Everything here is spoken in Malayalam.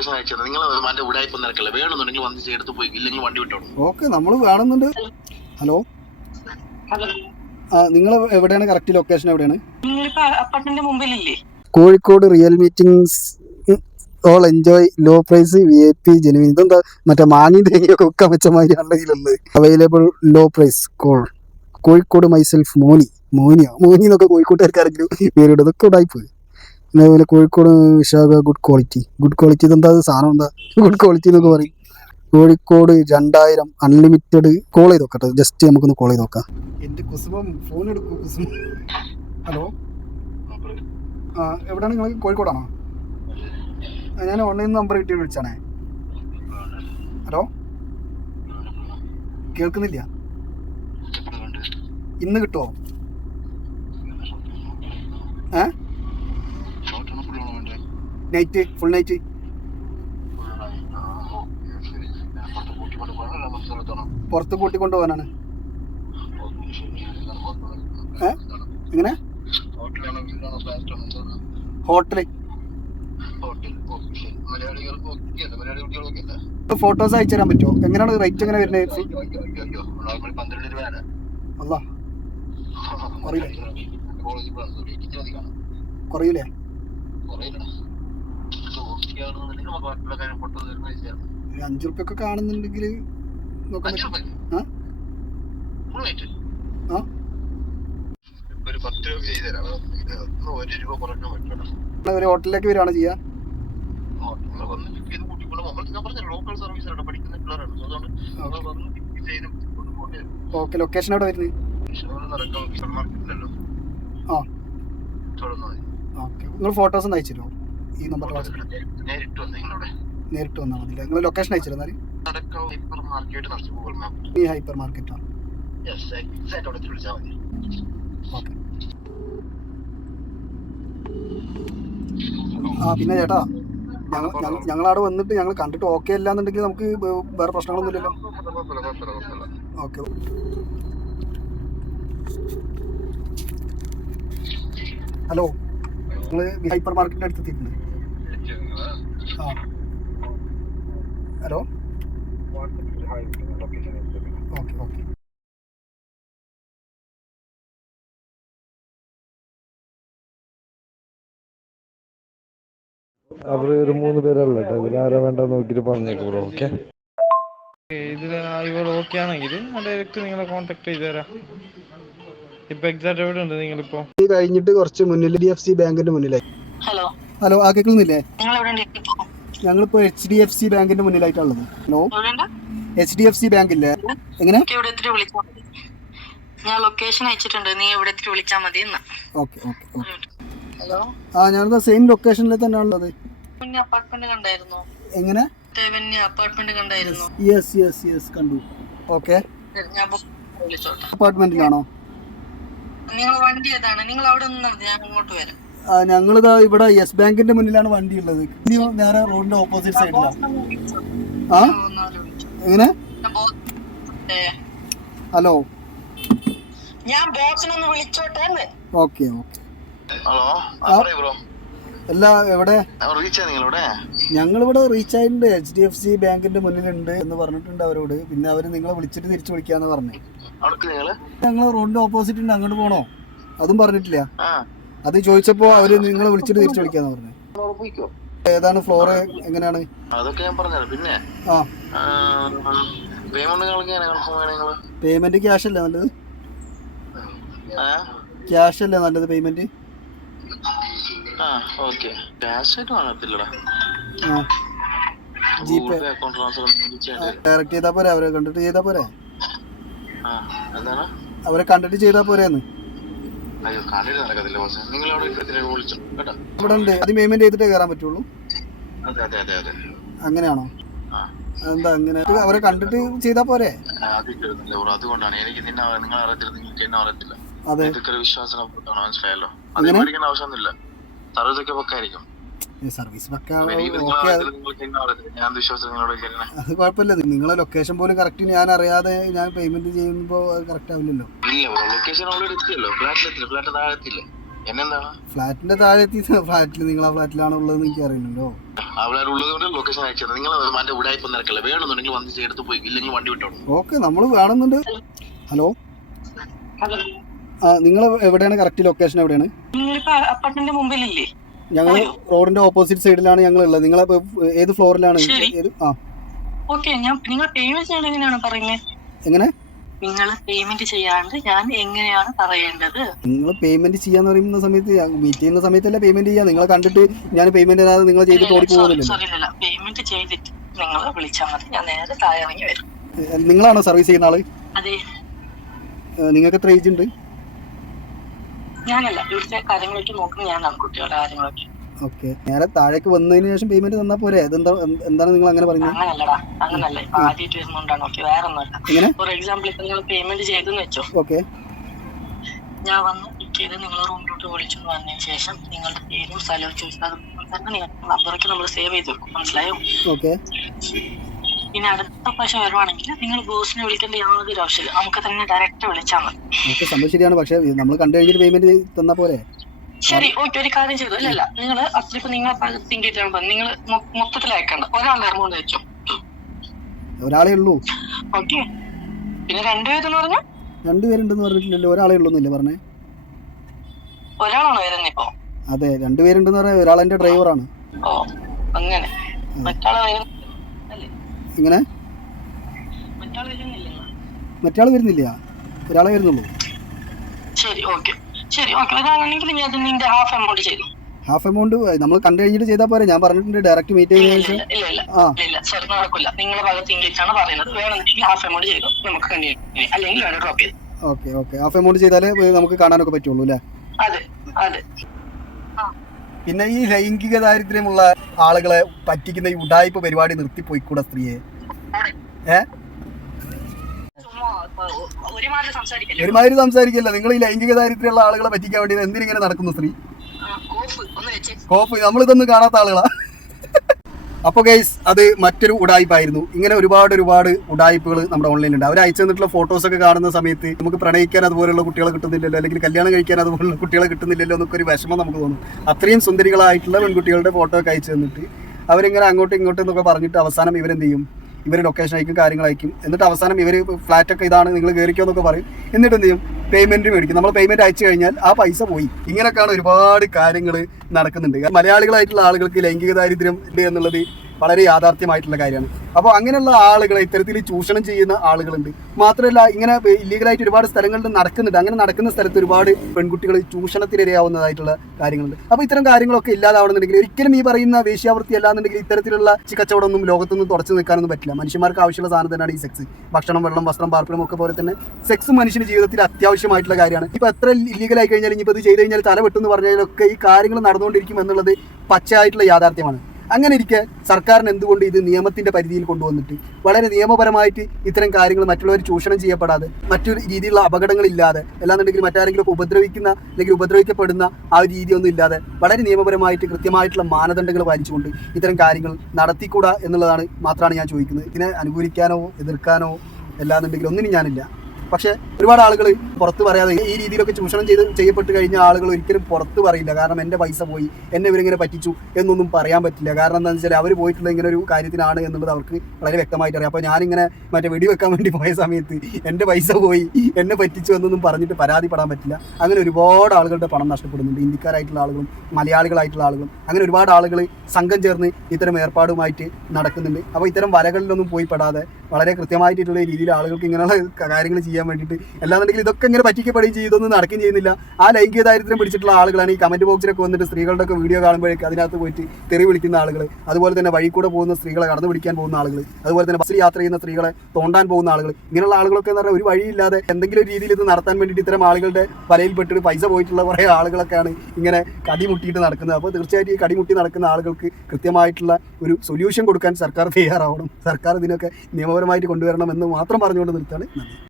ലൊക്കേഷൻ അയച്ചത് നിങ്ങൾ മറ്റേ ഉടായ്പ നിരക്കല്ലേ വേണമെന്നുണ്ടെങ്കിൽ വന്ന് എടുത്ത് പോയി. ഇല്ലെങ്കിൽ വണ്ടി വിട്ടോളൂ. ഓക്കെ നമ്മൾ വേണമെന്നുണ്ട് ഹലോ? നിങ്ങൾ എവിടെയാണ്? കറക്റ്റ് ലൊക്കേഷൻ എവിടെയാണ്? Kozhikode real meetings all enjoy low price V I P genuine ഇതെന്താ? മറ്റേ മാങ്ങി തേങ്ങയൊക്കെ ഒക്കെ വെച്ച മാതിരിയാണ് available low price call Kozhikode myself Moni മോനിയോ? Moni എന്നൊക്കെ കോഴിക്കോട്ടുകാർക്കാരെങ്കിലും പേരിടും. ഇതൊക്കെ ഉടായിപ്പ് പിന്നെ അതുപോലെ Kozhikode Visakha good quality good quality എന്താ സാധനം എന്താ? ഗുഡ് ക്വാളിറ്റി എന്നൊക്കെ പറയും. കോഴിക്കോട് രണ്ടായിരം അൺലിമിറ്റഡ് കോൾ ചെയ്ത് നോക്കട്ടെ ജസ്റ്റ് നമുക്കൊന്ന് കോൾ ചെയ്ത് നോക്കാം. എന്റെ കുസുമം ഫോൺ എടുക്കൂ കുസുമം. ഹലോ? ആ എവിടെയാണ് നിങ്ങൾ കോഴിക്കോടാണോ? ഞാൻ ഓൺലൈൻ നമ്പർ കിട്ടി വിളിച്ചാണേ ഹലോ? കേൾക്കുന്നില്ല? ഇന്ന് കിട്ടുമോ ഏ? നൈറ്റ് ഫുൾ നൈറ്റ് പുറത്ത് കൂട്ടിക്കൊണ്ട് പോകാനാണ് എങ്ങനെ? ഹോട്ടൽ ഫോട്ടോസ് അയച്ചു തരാൻ പറ്റുമോ? എങ്ങനെയാണ് റേറ്റ് എങ്ങനെ വരുന്നത്? അല്ല കുറയില്ലേ? അല്ല അഞ്ചു റുപ്യ ഒക്കെ കാണുന്നുണ്ടെങ്കിൽ? ഒരു പത്ത് രൂപ ചെയ്ത് തരാം. ഇത് ഒന്ന് ഒരു രൂപ കുറയ്ക്കാൻ പറ്റണം ഒരു ഹോട്ടലിലേക്ക് വരികയാണ് ചെയ്യാ. നിങ്ങൾ വന്ന് പിക്ക് ചെയ്ത് കൂട്ടിക്കൊണ്ട് നമ്മൾ ഞാൻ പറഞ്ഞ ലോക്കൽ സർവീസ് ആണ് പഠിക്കുന്ന പിള്ളേരാണ്. So അതുകൊണ്ട് നിങ്ങൾ വന്ന് പിക്ക് ചെയ്ത് കൊണ്ടുപോകേണ്ടി വരും. ഓക്കെ ലൊക്കേഷൻ എവിടെ വരുന്നത് നിങ്ങൾ ഫോട്ടോസ് ഒന്ന് അയച്ചു തരുമോ ഈ നമ്പർ നേരിട്ട് നേരിട്ട് വന്ന് നിങ്ങളവിടെ. നേരിട്ട് വന്നാൽ മതി നിങ്ങൾ ലൊക്കേഷൻ അയച്ചിരുന്നാൽ ഹൈപ്പർ മാർക്കറ്റ് ആണ് ഗൂഗിൾ മാപ്പ് ഈ ഹൈപ്പർ വിളിച്ചാൽ മതി. ഓക്കെ ആ പിന്നെ ചേട്ടാ ഞങ്ങൾ ഞങ്ങളവിടെ വന്നിട്ട് ഞങ്ങൾ കണ്ടിട്ട് ഓക്കെ അല്ല എന്നുണ്ടെങ്കിൽ നമുക്ക് വേറെ പ്രശ്നങ്ങളൊന്നുമില്ലല്ലോ? ഇല്ലല്ലോ ഓക്കെ ഹലോ നിങ്ങൾ ഹൈപ്പർ മാർക്കറ്റിന്റെ അടുത്ത് എത്തിയിട്ടുണ്ട് ആ ഹലോ? Okay okay. അവർ ഒരു മൂന്ന് പേരല്ല കേട്ടോ ഇതിൽ ആരാ വേണ്ട നോക്കിട്ട് നോക്കിയിട്ട് ബ്രോ ഓക്കെ? ഇതിൽ ഇവർ ഓക്കെ ആണെങ്കിൽ ഡയറക്റ്റ് നിങ്ങളെ കോൺടാക്ട് ചെയ്ത് തരാം. ഇപ്പൊ എക്സാക്ട് എവിടെ ഉണ്ട് നിങ്ങളിപ്പോ കഴിഞ്ഞിട്ട് കുറച്ച് മുന്നിൽ ഡി എഫ് സി ബാങ്കിന്റെ മുന്നിലായി. ഹലോ ഹലോ ആ കേൾക്കുന്നില്ലേ? ഞങ്ങളിപ്പോ എച്ച് ഡി എഫ് സി ബാങ്കിന്റെ മുന്നിലായിട്ടുള്ളത് hello? H D F C bank ഇല്ലേ എങ്ങനെ? ഇവിടെ ഞാൻ ലൊക്കേഷൻ അയച്ചിട്ടുണ്ട്. നീ എത്തിരി വിളിച്ചാൽ മതി ഓക്കെ ഓക്കെ ഹലോ? ആ ഞാനത് സെയിം ലൊക്കേഷനിൽ തന്നെയാണ് ഉള്ളത് അപ്പാർട്ട്മെന്റ് കണ്ടായിരുന്നോ? എങ്ങനെ? അപ്പാർട്ട്മെന്റ് കണ്ടായിരുന്നോ? യെസ് യെസ് യെസ് കണ്ടു. ഓക്കെ. അപ്പാർട്ട്മെന്റിലാണോ നിങ്ങൾ വണ്ടി ഏതാണ്? നിങ്ങൾ അവിടെ നിന്ന് ഞാൻ ഇങ്ങോട്ട് വരാം. ഞങ്ങളിതാ ഇവിടെ യെസ് ബാങ്കിന്റെ മുന്നിലാണ് വണ്ടി ഉള്ളത് ഇനി നേരെ റോഡിന്റെ ഓപ്പോസിറ്റ് സൈഡിലാണ് ആ. എങ്ങനെ? ഹലോ? ഞാൻ ബോസിനൊന്ന് വിളിച്ചോട്ടെ എന്ന്. Okay okay. ഹലോ അല്ല എവിടെ? ഞങ്ങളിവിടെ റീച്ച് ആയിട്ടുണ്ട് എച്ച് ഡി എഫ് സി ബാങ്കിന്റെ മുന്നിലുണ്ട് എന്ന് പറഞ്ഞിട്ടുണ്ട് അവരോട്. പിന്നെ അവർ നിങ്ങളെ വിളിച്ചിട്ട് തിരിച്ചു വിളിക്കാന്ന് പറഞ്ഞു. ഞങ്ങൾ റോഡിന്റെ ഓപ്പോസിറ്റ് ഉണ്ട് അങ്ങോട്ട് പോണോ? അതും പറഞ്ഞിട്ടില്ല. ആ. അത് ചോദിച്ചപ്പോ അവർ നിങ്ങളെ വിളിച്ചിട്ട് തിരിച്ചു വിളിക്കാന്ന് പറഞ്ഞു. ഏതാണ് ഫ്ലോർ എങ്ങനെയാണ്? അതൊക്കെ ഞാൻ പറഞ്ഞത് പിന്നെ ആ. പേയ്മെന്റ് ക്യാഷ് അല്ലേ നല്ലത്? ക്യാഷ് അല്ലേ നല്ലത് പേയ്മെന്റ് ഡയറക്റ്റ് ചെയ്താ പോരെ? അവരെ കണ്ടിട്ട് ചെയ്താ പോരെ? അവരെ കണ്ടിട്ട് ചെയ്താ പോരെന്ന്? അയ്യോ കണ്ടിട്ട് നടക്കത്തില്ല ബോസ്. നിങ്ങൾ അവിടെ വിളിച്ചു. കേട്ടോ? ഇവിടെ ഉണ്ട് ആദ്യം പേയ്മെന്റ് ചെയ്തിട്ടേ കയറാൻ പറ്റുള്ളൂ. അതെ അതെ അതെ അതെ. അങ്ങനെയാണോ? ആ. എന്താ അങ്ങനെ? അവരെ കണ്ടിട്ട് ചെയ്താ പോരെ? ബ്രോ. അതുകൊണ്ടാണ് എനിക്ക് നിന്നെ അറി- നിങ്ങളെ അറിയത്തില്ല നിങ്ങൾക്ക് എന്നെ അറിയത്തില്ല. അതെ. ഇതൊക്കെ ഒരു വിശ്വാസം മനസ്സിലായല്ലോ? അത് അങ്ങനെ? ആവശ്യമൊന്നുമില്ല. പക്കായിരിക്കും. സർവീസ് പക്ക അത് കുഴപ്പമില്ല. നിങ്ങളെ ലൊക്കേഷൻ പോലും കറക്റ്റ് ഞാൻ അറിയാതെ ഞാൻ പേയ്മെന്റ് ചെയ്യുമ്പോൾ കറക്റ്റ് ആവില്ലല്ലോ. ഫ്ലാറ്റിന്റെ താഴെ എത്തി ഫ്ലാറ്റിൽ നിങ്ങൾ ആ ഫ്ലാറ്റിലാണ് ഉള്ളത് എനിക്ക് വിട്ടോളൂ. ഓക്കെ നമ്മൾ വേണമെന്നുണ്ട്. ഹലോ ആ നിങ്ങൾ എവിടെയാണ്? കറക്റ്റ് ലൊക്കേഷൻ എവിടെയാണ്? അപ്പാർട്ട്മെന്റ് മുമ്പിലില്ലേ? ഞങ്ങൾ റോഡിന്റെ ഓപ്പോസിറ്റ് സൈഡിലാണ് ഞങ്ങൾ ഉള്ളത് നിങ്ങൾ ഏത് ഫ്ലോറിലാണ്? ആ. ഓക്കെ ഞാൻ നിങ്ങൾ പേയ്മെന്റ് ചെയ്യണം എങ്ങനെയാണ് പറയുന്നത് എങ്ങനെ? നിങ്ങൾ പേയ്മെന്റ് ചെയ്യാണ്ട് ഞാൻ എങ്ങനെയാണ് പറയേണ്ടത്? നിങ്ങൾ പേയ്മെന്റ് ചെയ്യാന്ന് പറയുന്ന സമയത്ത് മീറ്റ് ചെയ്യുന്ന സമയത്തല്ല പേയ്മെന്റ് ചെയ്യാം? നിങ്ങളെ കണ്ടിട്ട് ഞാൻ പേയ്മെന്റ് തരാതെ നിങ്ങൾ ചെയ്തിട്ട് ഓടി പോകുന്നില്ല പേയ്മെന്റ് ചെയ്തിട്ട് നിങ്ങൾ വിളിച്ചാൽ മതി. ഞാൻ നേരെ താഴെ ഇറങ്ങി വരും. നിങ്ങളാണോ സർവീസ് ചെയ്യുന്ന ആൾ? അതെ. നിങ്ങൾക്ക് എത്ര ഏജ് ഉണ്ട്? ഞാനല്ല കാര്യങ്ങളൊക്കെ നോക്കും ഞാനാണ് കുട്ടികളുടെ കാര്യങ്ങളൊക്കെ. ഓക്കെ. നേരെ താഴേക്ക് വന്നതിന് ശേഷം പേയ്മെന്റ് തന്നാ പോരെ? അതെന്താ എന്താണ് നിങ്ങൾ അങ്ങനെ പറയുന്നത്? അങ്ങനല്ലടാ അങ്ങനല്ല. ഇപ്പൊ ആദ്യമായിട്ട് വരുന്നോണ്ടാണ് ഓക്കെ വേറെ ഒന്നുമല്ല ഫോർ എക്സാമ്പിൾ ഇപ്പൊ നിങ്ങൾ പേയ്മെന്റ് ചെയ്തെന്ന് വെച്ചോ. ഓക്കെ. ഞാൻ വന്ന് പിക്ക് ചെയ്ത് നിങ്ങളെ റൂമിലോട്ട് വിളിച്ചു വന്നതിന് ശേഷം നിങ്ങളുടെ പേരും സ്ഥലവും ചോദിച്ചാൽ തന്നെ നമ്പറൊക്കെ നമ്മൾ സേവ് ചെയ്ത് വെക്കും. മനസ്സിലായോ? ഓക്കെ. ഇനി അടുത്ത പ്രാവശ്യം വരുവാണെങ്കിൽ നിങ്ങൾ ബോസിനെ വിളിക്കേണ്ട യാതൊരു ആവശ്യമില്ല. നമുക്ക് തന്നെ ഡയറക്റ്റ് വിളിച്ചാൽ മതി. സംഭവം ശരിയാണ്. പക്ഷേ നമ്മൾ കണ്ടു കഴിഞ്ഞിട്ട് പേയ്മെന്റ് തന്ന പോലെ ശരി ഓക്കെ ഒരു കാര്യം ചെയ്തു. അല്ലല്ല നിങ്ങൾ അപ്പൊ നിങ്ങൾ തിങ്ക് ചെയ്തിട്ടാണ് നിങ്ങൾ മൊത്തത്തിൽ അയക്കണ്ട. ഒരാളെ എമൗണ്ട് വെച്ചു ഒരാളെ ഉള്ളൂ. ഓക്കെ. പിന്നെ രണ്ടുപേരെന്ന് പറഞ്ഞു? രണ്ടുപേരുണ്ടെന്ന് പറഞ്ഞിട്ടില്ലല്ലോ. ഒരാളേ ഉള്ളൂ എന്നല്ലേ പറഞ്ഞേ? ഒരാളാണോ വരുന്നത് ഇപ്പോ? അതെ രണ്ടുപേരുണ്ടെന്ന് പറഞ്ഞാൽ ഒരാൾ എന്റെ ഡ്രൈവറാണ് ഓ അങ്ങനെ. മറ്റാളെ വരുന്ന അല്ലേ വരുന്നില്ല മറ്റാൾ വരുന്നില്ല. ഒരാളെ വരുന്നുള്ളൂ. ഹാഫ് എമൗണ്ട് നമ്മൾ കണ്ടു കഴിഞ്ഞിട്ട് ചെയ്താൽ പോരെ. ഞാൻ പറഞ്ഞിട്ടുണ്ട് ഡയറക്റ്റ് മീറ്റ് ചെയ്യുന്ന ചെയ്തതിനു ഇല്ല ഇല്ല ഇല്ല. ഇല്ല സോറി നടക്കില്ല നിങ്ങളുടെ ഭാഗത്ത് ഇംഗ്ലീഷാണ് പറയുന്നത്. വേണമെങ്കിൽ ഹാഫ് എമൗണ്ട് ചെയ്തു. നമുക്ക് കണ്ടിന്യൂ അല്ലെങ്കിൽ വേണം ഡ്രോപ്പ് ചെയ്തു. Okay okay. ഹാഫ് എമൗണ്ട് ചെയ്താലേ നമുക്ക് കാണാനൊക്കെ പറ്റുള്ളൂ അല്ലേ? പിന്നെ ഈ ലൈംഗിക ദാരിദ്ര്യമുള്ള ആളുകളെ പറ്റിക്കുന്ന ഈ ഉടായ്പ പരിപാടി നിർത്തിപ്പോയിക്കൂടെ സ്ത്രീയെ? ഒരുമാതിരി സംസാരിക്കല്ലേ? നിങ്ങൾ ഈ ലൈംഗിക ദാരിദ്ര്യമുള്ള ആളുകളെ പറ്റിക്കാൻ വേണ്ടി എന്തിനിങ്ങനെ നടക്കുന്നു സ്ത്രീ? കോപ്പ് നമ്മളിതൊന്നും കാണാത്ത ആളുകളാ. അപ്പോൾ ഗൈസ് അത് മറ്റൊരു ഉടായ്പായിരുന്നു ഇങ്ങനെ ഒരുപാട് ഒരുപാട് ഉടായ്പകൾ നമ്മുടെ ഓൺലൈനിലുണ്ട്. അവർ അയച്ചു തന്നിട്ടുള്ള ഫോട്ടോസ് ഒക്കെ കാണുന്ന സമയത്ത് നമുക്ക് പ്രണയിക്കാൻ അതുപോലുള്ള കുട്ടികളെ കിട്ടുന്നില്ലല്ലോ അല്ലെങ്കിൽ കല്യാണം കഴിക്കാൻ അതുപോലുള്ള കുട്ടികളെ കിട്ടുന്നില്ലല്ലോ എന്നൊക്കെ ഒരു വിഷമം നമുക്ക് തോന്നും. അത്രയും സുന്ദരികളായിട്ടുള്ള പെൺകുട്ടികളുടെ ഫോട്ടോ ഒക്കെ അയച്ചു തന്നിട്ട് അവരിങ്ങനെ അങ്ങോട്ടും ഇങ്ങോട്ടും എന്നൊക്കെ പറഞ്ഞിട്ട് അവസാനം ഇവരെന്ത് ചെയ്യും? ഇവർ ലൊക്കേഷൻ അയക്കും കാര്യങ്ങൾ അയക്കും എന്നിട്ട് അവസാനം ഇവർ ഫ്ലാറ്റൊക്കെ ഇതാണ് നിങ്ങൾ കയറിക്കോ എന്നൊക്കെ പറയും. എന്നിട്ട് എന്ത് ചെയ്യും? പേയ്മെന്റ് മേടിക്കും. നമ്മൾ പേയ്മെന്റ് അയച്ചു കഴിഞ്ഞാൽ ആ പൈസ പോയി. ഇങ്ങനെയൊക്കെയാണ് ഒരുപാട് കാര്യങ്ങൾ നടക്കുന്നുണ്ട്. മലയാളികളായിട്ടുള്ള ആളുകൾക്ക് ലൈംഗിക ദാരിദ്ര്യം എന്നുള്ളത് വളരെ യാഥാർത്ഥ്യമായിട്ടുള്ള കാര്യമാണ്. അപ്പോൾ അങ്ങനെയുള്ള ആളുകളെ ഇത്തരത്തിൽ ചൂഷണം ചെയ്യുന്ന ആളുകളുണ്ട്. മാത്രമല്ല ഇങ്ങനെ ഇല്ലീഗലായിട്ട് ഒരുപാട് സ്ഥലങ്ങളിൽ നടക്കുന്നുണ്ട്. അങ്ങനെ നടക്കുന്ന സ്ഥലത്ത് ഒരുപാട് പെൺകുട്ടികൾ ചൂഷണത്തിനിരയാവുന്നതായിട്ടുള്ള കാര്യങ്ങളുണ്ട്. അപ്പോൾ ഇത്തരം കാര്യങ്ങളൊക്കെ ഇല്ലാതാവണമെന്നുണ്ടെങ്കിൽ ഒരിക്കലും ഈ പറയുന്ന വേശ്യാവൃത്തി അല്ലാന്നുണ്ടെങ്കിൽ ഇത്തരത്തിലുള്ള ചിക്കച്ചവടമൊന്നും ലോകത്തൊന്നും തുടച്ചു നിൽക്കാനൊന്നും പറ്റില്ല. മനുഷ്യന്മാർക്ക് ആവശ്യമുള്ള സാധനം തന്നെയാണ് ഈ സെക്സ് ഭക്ഷണം വെള്ളം വസ്ത്രം പാർപ്പിടം ഒക്കെ പോലെ തന്നെ സെക്സ് മനുഷ്യന് ജീവിതത്തിൽ അത്യാവശ്യമായിട്ടുള്ള കാര്യമാണ്. ഇപ്പോൾ എത്ര ഇല്ലീഗലായി കഴിഞ്ഞാൽ ഇനിയിപ്പോൾ ഇത് ചെയ്ത് കഴിഞ്ഞാൽ തല വെട്ടെന്ന് പറഞ്ഞാലൊക്കെ ഈ കാര്യങ്ങൾ നടന്നുകൊണ്ടിരിക്കും എന്നുള്ളത് പച്ചയായിട്ടുള്ള യാഥാർത്ഥ്യമാണ്. അങ്ങനെ ഇരിക്കെ സർക്കാരിന് എന്തുകൊണ്ട് ഇത് നിയമത്തിന്റെ പരിധിയിൽ കൊണ്ടുവന്നിട്ട്? വളരെ നിയമപരമായിട്ട് ഇത്തരം കാര്യങ്ങൾ മറ്റുള്ളവർ ചൂഷണം ചെയ്യപ്പെടാതെ മറ്റൊരു രീതിയിലുള്ള അപകടങ്ങളില്ലാതെ അല്ലാന്നുണ്ടെങ്കിൽ മറ്റാരെങ്കിലും ഉപദ്രവിക്കുന്ന അല്ലെങ്കിൽ ഉപദ്രവിക്കപ്പെടുന്ന ആ ഒരു രീതിയൊന്നും ഇല്ലാതെ വളരെ നിയമപരമായിട്ട് കൃത്യമായിട്ടുള്ള മാനദണ്ഡങ്ങൾ പാലിച്ചുകൊണ്ട് ഇത്തരം കാര്യങ്ങൾ നടത്തിക്കൂടാ എന്നുള്ളതാണ് മാത്രമാണ് ഞാൻ ചോദിക്കുന്നത്. ഇതിനെ അനുകൂലിക്കാനോ എതിർക്കാനോ അല്ലാന്നുണ്ടെങ്കിൽ ഒന്നിനും ഞാനില്ല. പക്ഷേ ഒരുപാട് ആളുകൾ പുറത്ത് പറയാതെ ഈ രീതിയിലൊക്കെ ചൂഷണം ചെയ്ത് ചെയ്യപ്പെട്ട് കഴിഞ്ഞ ആളുകൾ ഒരിക്കലും പുറത്ത് പറയില്ല. കാരണം എന്റെ പൈസ പോയി എന്നെ ഇവരിങ്ങനെ പറ്റിച്ചു എന്നൊന്നും പറയാൻ പറ്റില്ല. കാരണം എന്താണെന്ന് വെച്ചാൽ അവർ പോയിട്ടുള്ള ഇങ്ങനെ ഒരു കാര്യത്തിനാണ് എന്നുള്ളത് അവർക്ക് വളരെ വ്യക്തമായിട്ട് അറിയാം. അപ്പോൾ ഞാനിങ്ങനെ മറ്റേ വെടി വെക്കാൻ വേണ്ടി പോയ സമയത്ത് എന്റെ പൈസ പോയി എന്നെ പറ്റിച്ചു എന്നൊന്നും പറഞ്ഞിട്ട് പരാതിപ്പെടാൻ പറ്റില്ല. അങ്ങനെ ഒരുപാട് ആളുകളുടെ പണം നഷ്ടപ്പെടുന്നുണ്ട്. ഇന്ത്യക്കാരായിട്ടുള്ള ആളുകളും മലയാളികളായിട്ടുള്ള ആളുകളും അങ്ങനെ ഒരുപാട് ആളുകൾ സംഘം ചേർന്ന് ഇത്തരം ഏർപ്പാടുമായിട്ട് നടക്കുന്നുണ്ട്. അപ്പോൾ ഇത്തരം വരകളിലൊന്നും പോയി പെടാതെ വളരെ കൃത്യമായിട്ടുള്ള രീതിയിൽ ആളുകൾക്ക് ഇങ്ങനെയുള്ള കാര്യങ്ങൾ ചെയ്യാൻ വേണ്ടിയിട്ട്. അല്ലാന്നുണ്ടെങ്കിൽ ഇതൊക്കെ ഇങ്ങനെ പറ്റിക്കപ്പെടുകയും ചെയ്തൊന്നും നടക്കുകയും ചെയ്യുന്നില്ല. ആ ലൈംഗിക ദാരിദ്ര്യം പിടിച്ചിട്ടുള്ള ആളുകളാണ് ഈ കമന്റ് ബോക്സിലൊക്കെ വന്നിട്ട് സ്ത്രീകളുടെ ഒക്കെ വീഡിയോ കാണുമ്പോഴേക്ക് അതിനകത്ത് പോയിട്ട് തെറി വിളിക്കുന്ന ആളുകൾ അതുപോലെ തന്നെ വഴി കൂടെ പോകുന്ന സ്ത്രീകളെ കടന്നു പിടിക്കാൻ പോകുന്ന ആളുകൾ അതുപോലെ തന്നെ ബസ്സിൽ യാത്ര ചെയ്യുന്ന സ്ത്രീകളെ തോണ്ടാൻ പോകുന്ന ആളുകൾ ഇങ്ങനെയുള്ള ആളുകളൊക്കെ എന്ന് പറഞ്ഞാൽ ഒരു വഴിയില്ലാതെ എന്തെങ്കിലും ഒരു രീതിയിൽ ഇത് നടത്താൻ വേണ്ടിയിട്ട് ഇത്തരം ആളുകളുടെ വലയിൽപ്പെട്ടിട്ട് പൈസ പോയിട്ടുള്ള കുറേ ആളുകളൊക്കെയാണ് ഇങ്ങനെ കടിമുട്ടിയിട്ട് നടക്കുന്നത്. അപ്പോൾ തീർച്ചയായിട്ടും ഈ കടിമുട്ടി നടക്കുന്ന ആളുകൾക്ക് കൃത്യമായിട്ടുള്ള ഒരു സൊല്യൂഷൻ കൊടുക്കാൻ സർക്കാർ തയ്യാറാവണം. സർക്കാർ ഇതിനൊക്കെ നിയമപരമായിട്ട് കൊണ്ടുവരണം എന്ന് മാത്രം പറഞ്ഞുകൊണ്ട് നിർത്താണ് നന്ദി.